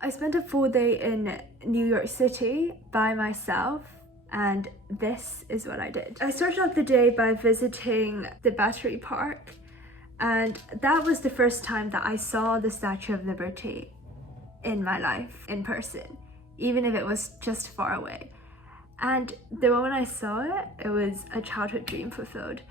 I spent a full day in New York City by myself, and this is what I did. I started off the day by visiting the Battery Park, and that was the first time that I saw the Statue of Liberty in my life in person, even if it was just far away. And the moment I saw it, it was a childhood dream fulfilled.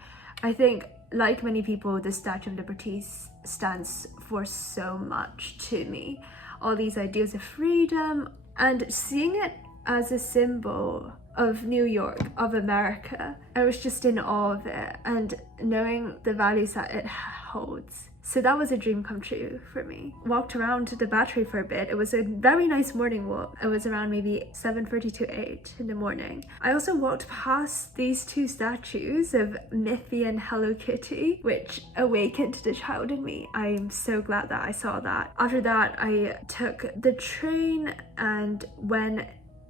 I think, like many people, the Statue of Liberty stands for so much to me. All these ideas of freedom, and seeing it as a symbol of New York, of America, I was just in awe of it, and knowing the values that it holds. So that was a dream come true for me. Walked around the Battery for a bit. It was a very nice morning walk. It was around maybe 7:30 to 8 in the morning. I also walked past these two statues of Miffy and Hello Kitty, which awakened the child in me. I'm so glad that I saw that. After that, I took the train and went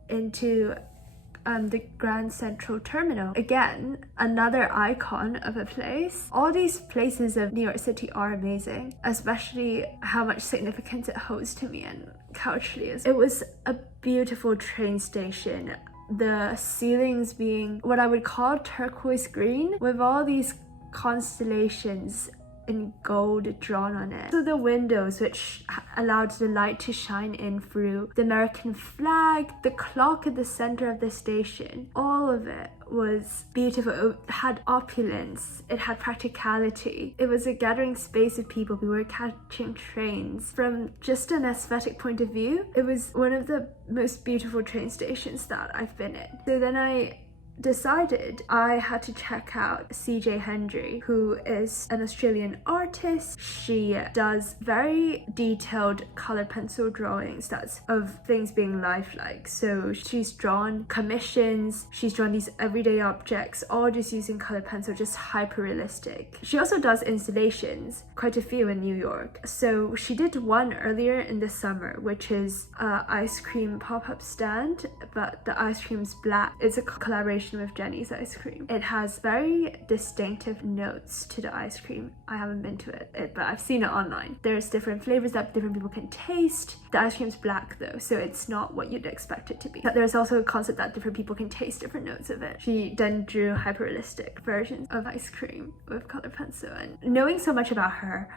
into the Grand Central Terminal. Again, another icon of a place. All these places of New York City are amazing, especially how much significance it holds to me and culturally. It was a beautiful train station. The ceilings being what I would call turquoise green, with all these constellations in gold drawn on it. So the windows, which allowed the light to shine in through the American flag, the clock at the center of the station, all of it was beautiful. It had opulence, it had practicality. It was a gathering space of people who were catching trains. From just an aesthetic point of view, it was one of the most beautiful train stations that I've been in. So then I decided I had to check out Hendry, who is an Australian artist. She does very detailed colored pencil drawings that's of things being lifelike. So she's drawn commissions, she's drawn these everyday objects, all just using colored pencil, just hyper realistic. She also does installations, quite a few in New York. So she did one earlier in the summer, which is an ice cream pop-up stand, but the ice cream's black. It's a collaboration with Jenny's ice cream. It has very distinctive notes to the ice cream. I haven't been to it, but I've seen it online. There's different flavors that different people can taste. The ice cream's black though, so it's not what you'd expect it to be. But there's also a concept that different people can taste different notes of it. She then drew hyper-realistic versions of ice cream with colored pencil. And knowing so much about her,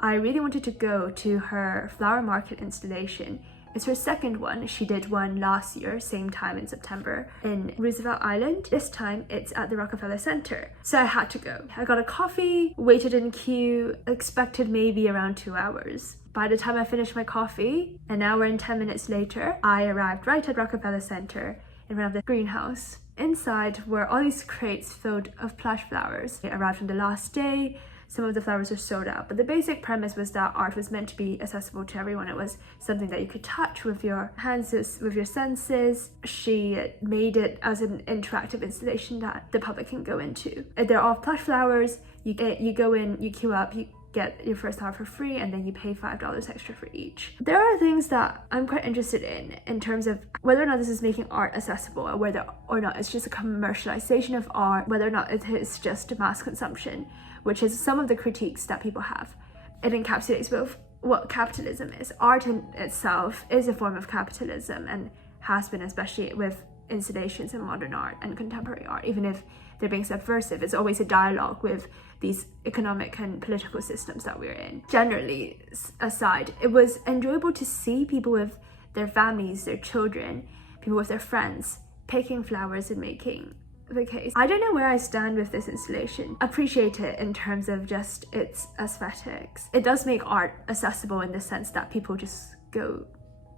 I really wanted to go to her flower market installation. It's her second one. She did one last year, same time in September, in Roosevelt Island. This time it's at the Rockefeller Center. So I had to go. I got a coffee, waited in queue, expected maybe around 2 hours. By the time I finished my coffee, an hour and 10 minutes later, I arrived right at Rockefeller Center in front of the greenhouse. Inside were all these crates filled of plush flowers. I arrived on the last day. Some of the flowers are sold out, but the basic premise was that art was meant to be accessible to everyone. It was something that you could touch with your hands, with your senses. She made it as an interactive installation that the public can go into. They're all plush flowers. You go in, you queue up, you get your first hour for free, and then you pay $5 extra for each. There are things that I'm quite interested in terms of whether or not this is making art accessible, or whether or not it's just a commercialization of art, whether or not it is just mass consumption, which is some of the critiques that people have. It encapsulates both what capitalism is. Art in itself is a form of capitalism, and has been, especially with installations in modern art and contemporary art. Even if they're being subversive, it's always a dialogue with these economic and political systems that we're in. Generally aside, it was enjoyable to see people with their families, their children, people with their friends, picking flowers and making the case. I don't know where I stand with this installation. Appreciate it in terms of just its aesthetics. It does make art accessible in the sense that people just go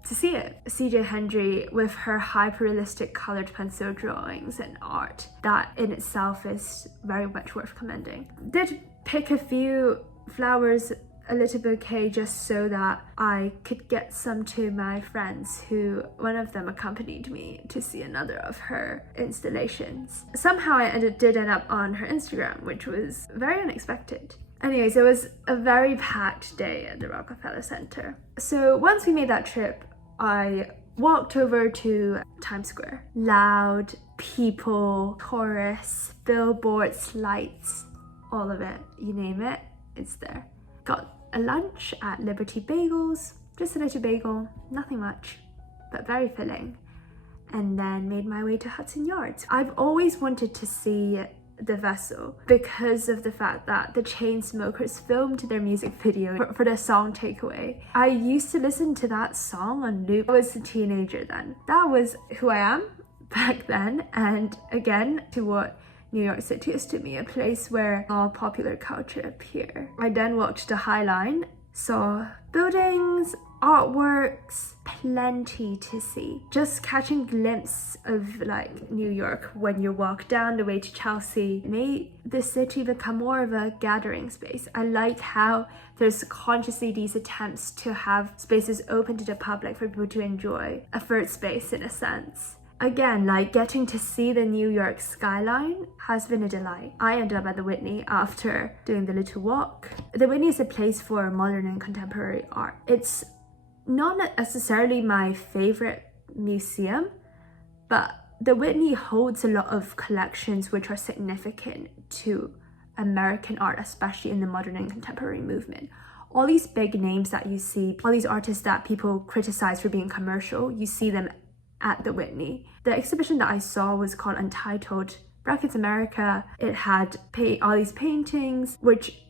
to see it. Hendry, with her hyper-realistic colored pencil drawings and art, that in itself is very much worth commending. Did pick a few flowers, a little bouquet, just so that I could get some to my friends, who one of them accompanied me to see another of her installations. Somehow I did end up on her Instagram, which was very unexpected. Anyways, it was a very packed day at the Rockefeller Center. So once we made that trip, I walked over to Times Square. Loud, people, tourists, billboards, lights, all of it, you name it, it's there. Got a lunch at Liberty Bagels, just a little bagel, nothing much, but very filling. And then made my way to Hudson Yards. I've always wanted to see the vessel because of the fact that the Chainsmokers filmed their music video for their song Takeaway. I used to listen to that song on loop. I was a teenager then. That was who I am back then. And again, to what New York City is to me, a place where all popular culture appear. I then walked the High Line, saw buildings, artworks, plenty to see. Just catching glimpse of like New York when you walk down the way to Chelsea made the city become more of a gathering space. I like how there's consciously these attempts to have spaces open to the public for people to enjoy, a third space in a sense. Again, like getting to see the New York skyline has been a delight. I ended up at the Whitney after doing the little walk. The Whitney is a place for modern and contemporary art. It's not necessarily my favorite museum, but the Whitney holds a lot of collections which are significant to American art, especially in the modern and contemporary movement. All these big names that you see, all these artists that people criticize for being commercial, you see them at the Whitney. The exhibition that I saw was called Untitled Brackets America. It had all these paintings, which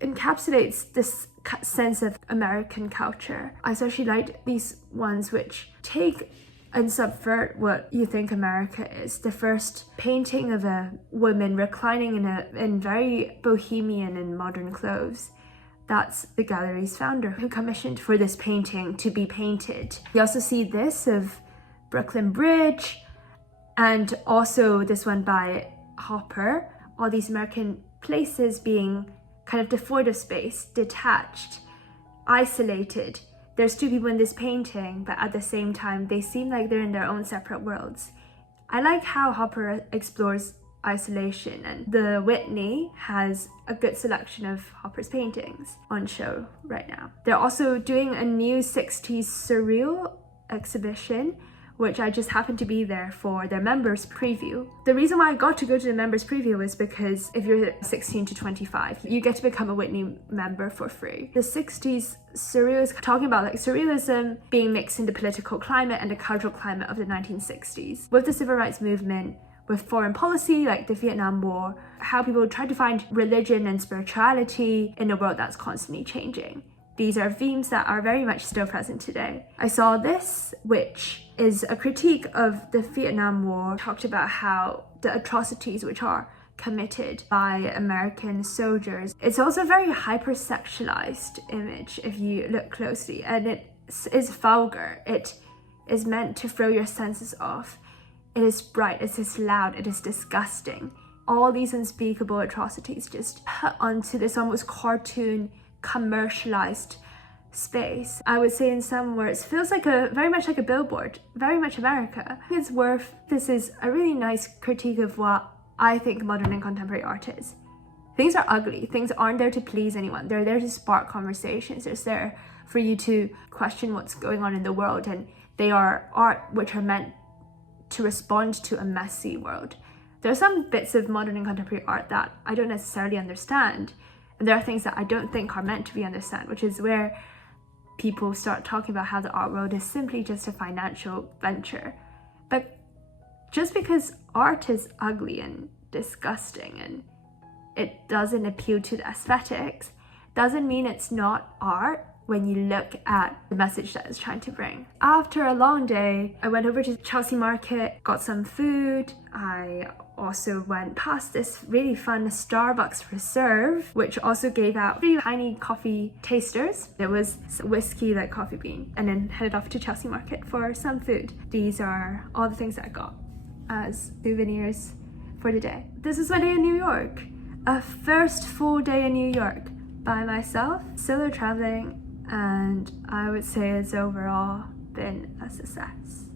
encapsulates this sense of American culture. I especially liked these ones which take and subvert what you think America is. The first painting of a woman reclining in very bohemian and modern clothes. That's the gallery's founder who commissioned for this painting to be painted. You also see this of Brooklyn Bridge, and also this one by Hopper. All these American places being kind of devoid of space, detached, isolated. There's two people in this painting, but at the same time, they seem like they're in their own separate worlds. I like how Hopper explores isolation, and the Whitney has a good selection of Hopper's paintings on show right now. They're also doing a new 60s surreal exhibition, which I just happened to be there for their members preview. The reason why I got to go to the members preview was because if you're 16 to 25, you get to become a Whitney member for free. The 60s surreal is talking about like surrealism being mixed in the political climate and the cultural climate of the 1960s. With the civil rights movement, with foreign policy like the Vietnam War, how people try to find religion and spirituality in a world that's constantly changing. These are themes that are very much still present today. I saw this, which is a critique of the Vietnam War, talked about how the atrocities which are committed by American soldiers. It's also a very hypersexualized image if you look closely, and it is vulgar. It is meant to throw your senses off. It is bright, it is loud, it is disgusting. All these unspeakable atrocities just put onto this almost cartoon, commercialized space. I would say in some words, feels like very much like a billboard, very much America. This is a really nice critique of what I think modern and contemporary art is. Things are ugly, things aren't there to please anyone. They're there to spark conversations. They're there for you to question what's going on in the world, and they are art which are meant to respond to a messy world. There are some bits of modern and contemporary art that I don't necessarily understand. And there are things that I don't think are meant to be understood, which is where people start talking about how the art world is simply just a financial venture. But just because art is ugly and disgusting and it doesn't appeal to the aesthetics, doesn't mean it's not art when you look at the message that it's trying to bring. After a long day, I went over to Chelsea Market, got some food. I also went past this really fun Starbucks Reserve, which also gave out really tiny coffee tasters. There was whiskey like coffee bean, and then headed off to Chelsea Market for some food. These are all the things that I got as souvenirs for the day. This is my day in New York. A first full day in New York by myself, solo traveling, and I would say it's overall been a success.